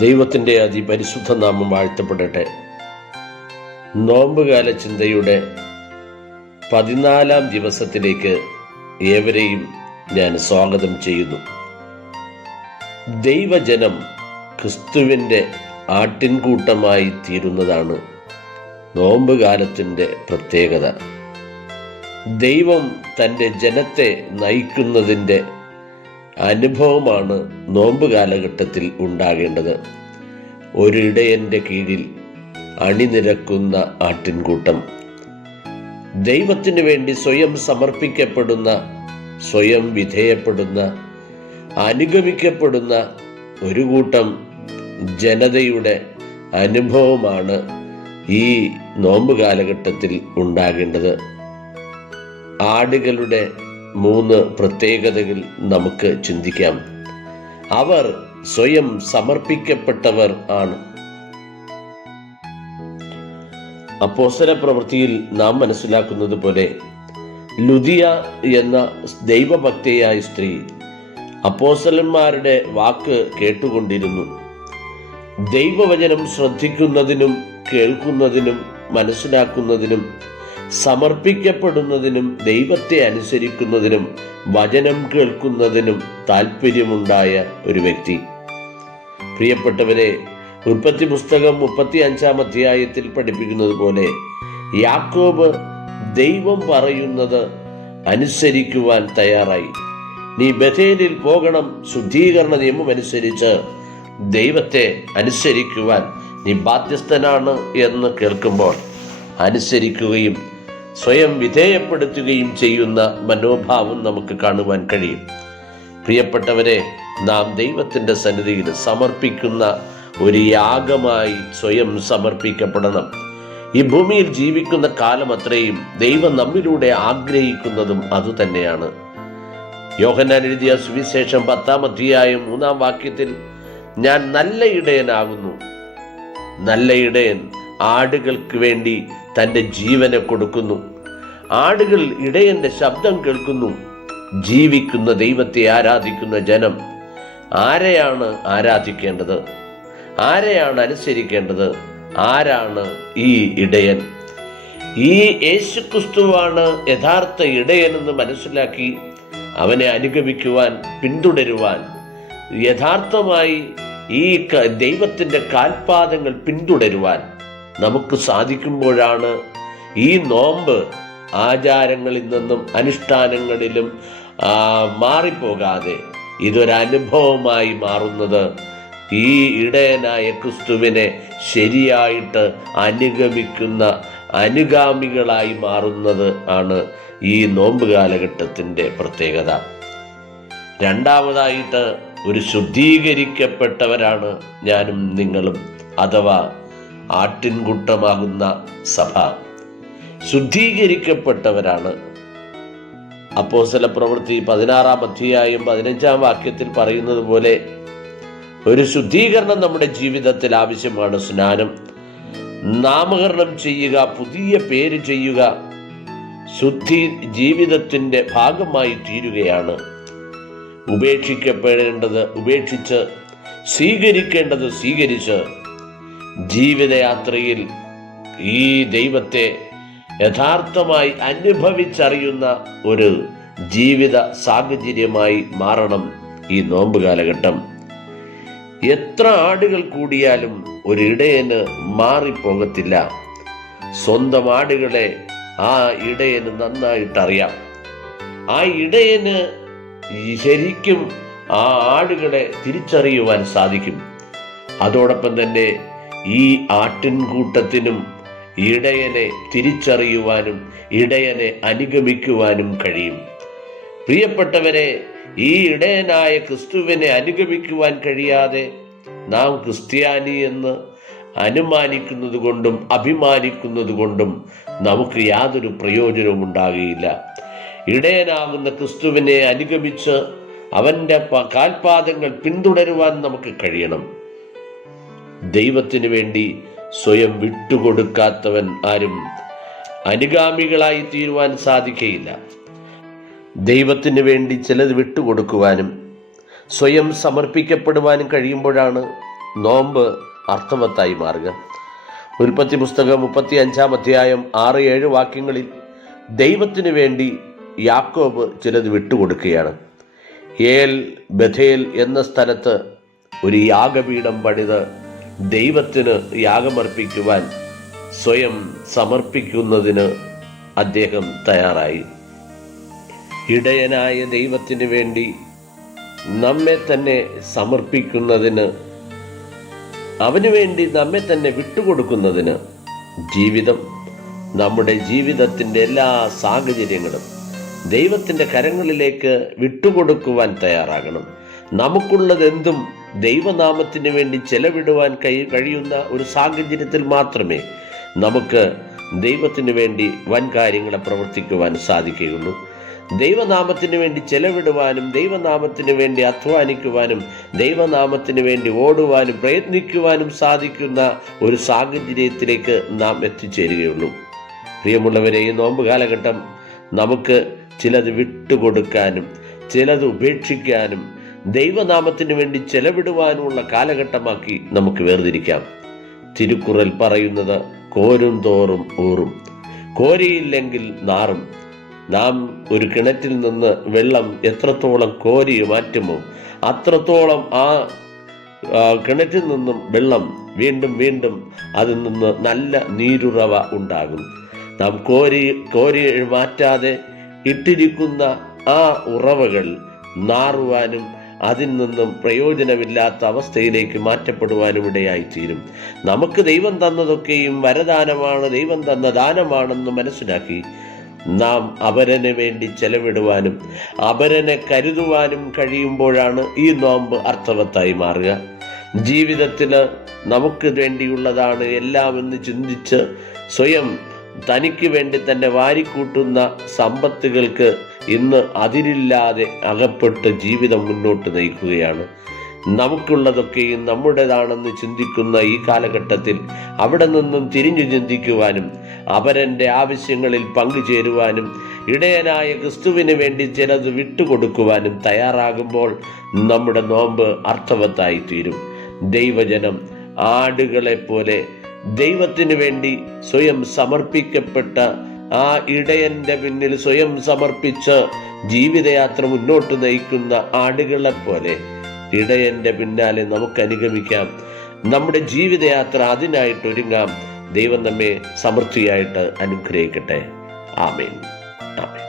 ദൈവത്തിന്റെ അതിപരിശുദ്ധ നാമം വാഴ്ത്തപ്പെടട്ടെ നോമ്പുകാല ചിന്തയുടെ പതിനാലാം ദിവസത്തിലേക്ക് ഏവരെയും ഞാൻ സ്വാഗതം ചെയ്യുന്നു. ദൈവജനം ക്രിസ്തുവിന്റെ ആട്ടിൻകൂട്ടമായി തീരുന്നതാണ് നോമ്പുകാലത്തിന്റെ പ്രത്യേകത. ദൈവം തന്റെ ജനത്തെ നയിക്കുന്നതിന്റെ അനുഭവമാണ് നോമ്പ് കാലഘട്ടത്തിൽ ഉണ്ടാകേണ്ടത്. ഒരിടയന്റെ കീഴിൽ അണിനിരക്കുന്ന ആട്ടിൻകൂട്ടം. ദൈവത്തിനു വേണ്ടി സ്വയം സമർപ്പിക്കപ്പെടുന്ന സ്വയം വിധേയപ്പെടുന്ന അനുഗമിക്കപ്പെടുന്ന ഒരു കൂട്ടം ജനതയുടെ അനുഭവമാണ് ഈ നോമ്പ് കാലഘട്ടത്തിൽ ഉണ്ടാകേണ്ടത്. ആടുകളുടെ മൂന്ന് പ്രത്യേകതകൾ നമുക്ക് ചിന്തിക്കാം. അവർ സ്വയം സമർപ്പിക്കപ്പെട്ടവർ ആണ്. അപ്പോസ്തല പ്രവൃത്തിയിൽ നാം മനസ്സിലാക്കുന്നത് പോലെ ലുദിയ എന്ന ദൈവഭക്തയായ സ്ത്രീ അപ്പോസലന്മാരുടെ വാക്ക് കേട്ടുകൊണ്ടിരുന്നു. ദൈവവചനം ശ്രദ്ധിക്കുന്നതിനും കേൾക്കുന്നതിനും മനസ്സിലാക്കുന്നതിനും സമർപ്പിക്കപ്പെടുന്നതിനും ദൈവത്തെ അനുസരിക്കുന്നതിനും വചനം കേൾക്കുന്നതിനും താല്പര്യമുണ്ടായ ഒരു വ്യക്തി. പ്രിയപ്പെട്ടവരെ ഉൽപ്പത്തി പുസ്തകം മുപ്പത്തി അഞ്ചാം അധ്യായത്തിൽ പഠിപ്പിക്കുന്നത് പോലെ യാക്കോബ് ദൈവം പറയുന്നത് അനുസരിക്കുവാൻ തയ്യാറായി. നീ ബഥേലിൽ പോകണം ശുദ്ധീകരണ നിയമം അനുസരിച്ച് ദൈവത്തെ അനുസരിക്കുവാൻ നീ ബാധ്യസ്ഥനാണ് എന്ന് കേൾക്കുമ്പോൾ അനുസരിക്കുകയും സ്വയം വിധേയപ്പെടുത്തുകയും ചെയ്യുന്ന മനോഭാവം നമുക്ക് കാണുവാൻ കഴിയും. പ്രിയപ്പെട്ടവരെ നാം ദൈവത്തിന്റെ സന്നിധിയിൽ സമർപ്പിക്കുന്ന ഒരു യാഗമായി സ്വയം സമർപ്പിക്കപ്പെടണം. ഈ ഭൂമിയിൽ ജീവിക്കുന്ന കാലം അത്രയും ദൈവം നമ്മിലൂടെ ആഗ്രഹിക്കുന്നതും അതുതന്നെയാണ് യോഹന്നാൻ എഴുതിയ സുവിശേഷം പത്താം അധ്യായം മൂന്നാം വാക്യത്തിൽ ഞാൻ നല്ല ഇടയനാകുന്നു. നല്ല ഇടയൻ ആടുകൾക്ക് വേണ്ടി തന്റെ ജീവനെ കൊടുക്കുന്നു. ആടുകൾ ഇടയന്റെ ശബ്ദം കേൾക്കുന്നു. ജീവിക്കുന്ന ദൈവത്തെ ആരാധിക്കുന്ന ജനം ആരെയാണ് ആരാധിക്കേണ്ടത്? ആരെയാണ് അനുസരിക്കേണ്ടത്? ആരാണ് ഈ ഇടയൻ? ഈ യേശുക്രിസ്തുവാണ് യഥാർത്ഥ ഇടയനെന്ന് മനസ്സിലാക്കി അവനെ അനുഗമിക്കുവാൻ പിന്തുടരുവാൻ യഥാർത്ഥമായി ഈ ദൈവത്തിന്റെ കാൽപാദങ്ങൾ പിന്തുടരുവാൻ നമുക്ക് സാധിക്കുമ്പോഴാണ് ഈ നോമ്പ് ആചാരങ്ങളിൽ നിന്നും അനുഷ്ഠാനങ്ങളിലും മാറിപ്പോകാതെ ഇതൊരനുഭവമായി മാറുന്നത്. ഈ ഇടയനായ ക്രിസ്തുവിനെ ശരിയായിട്ട് അനുഗമിക്കുന്ന അനുഗാമികളായി മാറുന്നത് ആണ് ഈ നോമ്പ് കാലഘട്ടത്തിന്റെ പ്രത്യേകത. രണ്ടാമതായിട്ട് ഒരു ശുദ്ധീകരിക്കപ്പെട്ടവരാണ് ഞാനും നിങ്ങളും അഥവാ ആട്ടിൻകുട്ടമാകുന്ന സഭ. ശുദ്ധീകരിക്കപ്പെട്ടവരാണ്. അപ്പോസല പ്രവൃത്തി പതിനാറാം അധ്യായം പതിനഞ്ചാം വാക്യത്തിൽ പറയുന്നത് പോലെ ഒരു ശുദ്ധീകരണം നമ്മുടെ ജീവിതത്തിൽ ആവശ്യമാണ് സ്നാനം. നാമകരണം ചെയ്യുക പുതിയ പേര് ചെയ്യുക ശുദ്ധി ജീവിതത്തിന്റെ ഭാഗമായി തീരുകയാണ്. ഉപേക്ഷിക്കപ്പെടേണ്ടത് ഉപേക്ഷിച്ച് സ്വീകരിക്കേണ്ടത് സ്വീകരിച്ച് ജീവിതയാത്രയിൽ ഈ ദൈവത്തെ യഥാർത്ഥമായി അനുഭവിച്ചറിയുന്ന ഒരു ജീവിത സാഹചര്യമായി മാറണം ഈ നോമ്പ് കാലഘട്ടം. എത്ര ആടുകൾ കൂടിയാലും ഒരു ഇടയന് മാറിപ്പോകത്തില്ല. സ്വന്തം ആടുകളെ ആ ഇടയന് നന്നായിട്ടറിയാം. ആ ഇടയന് ശരിക്കും ആ ആടുകളെ തിരിച്ചറിയുവാൻ സാധിക്കും. അതോടൊപ്പം തന്നെ ഈ ആട്ടിൻകൂട്ടത്തിനും ഇടയനെ തിരിച്ചറിയുവാനും ഇടയനെ അനുഗമിക്കുവാനും കഴിയും. പ്രിയപ്പെട്ടവരെ ഈ ഇടയനായ ക്രിസ്തുവിനെ അനുഗമിക്കുവാൻ കഴിയാതെ നാം ക്രിസ്ത്യാനി എന്ന് അനുമാനിക്കുന്നത് കൊണ്ടും അഭിമാനിക്കുന്നത് കൊണ്ടും നമുക്ക് യാതൊരു പ്രയോജനവും ഉണ്ടാകുകയില്ല. ഇടയനാകുന്ന ക്രിസ്തുവിനെ അനുഗമിച്ച് അവന്റെ കാൽപാദങ്ങൾ പിന്തുടരുവാൻ നമുക്ക് കഴിയണം. ദൈവത്തിന് വേണ്ടി സ്വയം വിട്ടുകൊടുക്കാത്തവൻ ആരും അനുഗാമികളായി തീരുവാൻ സാധിക്കയില്ല. ദൈവത്തിന് വേണ്ടി ചിലത് വിട്ടുകൊടുക്കുവാനും സ്വയം സമർപ്പിക്കപ്പെടുവാനും കഴിയുമ്പോഴാണ് നോമ്പ് അർത്ഥവത്തായി മാറുക. ഉൽപ്പത്തി പുസ്തകം മുപ്പത്തി അഞ്ചാം അധ്യായം ആറ് ഏഴ് വാക്യങ്ങളിൽ ദൈവത്തിന് വേണ്ടി യാക്കോബ് ചിലത് വിട്ടുകൊടുക്കുകയാണ്. ഏൽ ബഥേൽ എന്ന സ്ഥലത്ത് ഒരു യാഗപീഠം പണിത് ദൈവത്തിന് യാഗമർപ്പിക്കുവാൻ സ്വയം സമർപ്പിക്കുന്നതിന് അദ്ദേഹം തയ്യാറായി. ഇടയനായ ദൈവത്തിന് വേണ്ടി നമ്മെ തന്നെ സമർപ്പിക്കുന്നതിന് അവന് വേണ്ടി നമ്മെ തന്നെ വിട്ടുകൊടുക്കുന്നതിന് ജീവിതം നമ്മുടെ ജീവിതത്തിന്റെ എല്ലാ സാഹചര്യങ്ങളും ദൈവത്തിന്റെ കരങ്ങളിലേക്ക് വിട്ടുകൊടുക്കുവാൻ തയ്യാറാകണം. നമുക്കുള്ളതെന്തും ദൈവനാമത്തിന് വേണ്ടി ചെലവിടുവാൻ കഴി കഴിയുന്ന ഒരു സാഹചര്യത്തിൽ മാത്രമേ നമുക്ക് ദൈവത്തിന് വേണ്ടി വൻ കാര്യങ്ങളെ പ്രവർത്തിക്കുവാൻ സാധിക്കുകയുള്ളൂ. ദൈവനാമത്തിന് വേണ്ടി ചെലവിടുവാനും ദൈവനാമത്തിന് വേണ്ടി അധ്വാനിക്കുവാനും ദൈവനാമത്തിന് വേണ്ടി ഓടുവാനും പ്രയത്നിക്കുവാനും സാധിക്കുന്ന ഒരു സാഹചര്യത്തിലേക്ക് നാം എത്തിച്ചേരുകയുള്ളൂ. പ്രിയമുള്ളവരെ ഈ നോമ്പ് കാലഘട്ടം നമുക്ക് ചിലത് വിട്ടുകൊടുക്കാനും ചിലത് ഉപേക്ഷിക്കാനും ദൈവനാമത്തിന് വേണ്ടി ചെലവിടുവാനുമുള്ള കാലഘട്ടമാക്കി നമുക്ക് വേർതിരിക്കാം. തിരുക്കുറൽ പറയുന്നത് കോരും തോറും ഊറും. കോരിയില്ലെങ്കിൽ നാറും. നാം ഒരു കിണറ്റിൽ നിന്ന് വെള്ളം എത്രത്തോളം കോരി മാറ്റുമോ അത്രത്തോളം ആ കിണറ്റിൽ നിന്നും വെള്ളം വീണ്ടും വീണ്ടും അതിൽ നിന്ന് നല്ല നീരുറവ ഉണ്ടാകും. നാം കോരി കോരി മാറ്റാതെ ഇട്ടിരിക്കുന്ന ആ ഉറവകൾ നാറുവാനും അതിൽ നിന്നും പ്രയോജനമില്ലാത്ത അവസ്ഥയിലേക്ക് മാറ്റപ്പെടുവാനും ഇടയായിത്തീരും. നമുക്ക് ദൈവം തന്നതൊക്കെയും വരദാനമാണ് ദൈവം തന്ന ദാനമാണെന്ന് മനസ്സിലാക്കി നാം അപരന് വേണ്ടി ചെലവിടുവാനും അപരനെ കരുതുവാനും കഴിയുമ്പോഴാണ് ഈ നോമ്പ് അർത്ഥവത്തായി മാറുക. ജീവിതത്തിൽ നമുക്ക് വേണ്ടിയുള്ളതാണ് എല്ലാം എന്ന് ചിന്തിച്ച് സ്വയം തനിക്ക് വേണ്ടി തന്നെ വാരിക്കൂട്ടുന്ന സമ്പത്തുകൾക്ക് ഇന്ന് അതിരില്ലാതെ അകപ്പെട്ട് ജീവിതം മുന്നോട്ട് നയിക്കുകയാണ്. നമുക്കുള്ളതൊക്കെയും നമ്മുടേതാണെന്ന് ചിന്തിക്കുന്ന ഈ കാലഘട്ടത്തിൽ അവിടെ നിന്നും തിരിഞ്ഞു ചിന്തിക്കുവാനും അവരന്റെ ആവശ്യങ്ങളിൽ പങ്കുചേരുവാനും ഇടയനായ ക്രിസ്തുവിന് വേണ്ടി ചിലത് വിട്ടുകൊടുക്കുവാനും തയ്യാറാകുമ്പോൾ നമ്മുടെ നോമ്പ് അർത്ഥവത്തായി തീരും ദൈവജനം ആടുകളെ പോലെ ദൈവത്തിന് വേണ്ടി സ്വയം സമർപ്പിക്കപ്പെട്ട ആ ഇടയന്റെ പിന്നിൽ സ്വയം സമർപ്പിച്ച് ജീവിതയാത്ര മുന്നോട്ട് നയിക്കുന്ന ആടുകളെ പോലെ ഇടയന്റെ പിന്നാലെ നമുക്ക് അനുഗമിക്കാം. നമ്മുടെ ജീവിതയാത്ര അതിനായിട്ട് ഒരുങ്ങാം. ദൈവം നമ്മെ സമൃദ്ധിയായിട്ട് അനുഗ്രഹിക്കട്ടെ. ആമേൻ. ആമേൻ.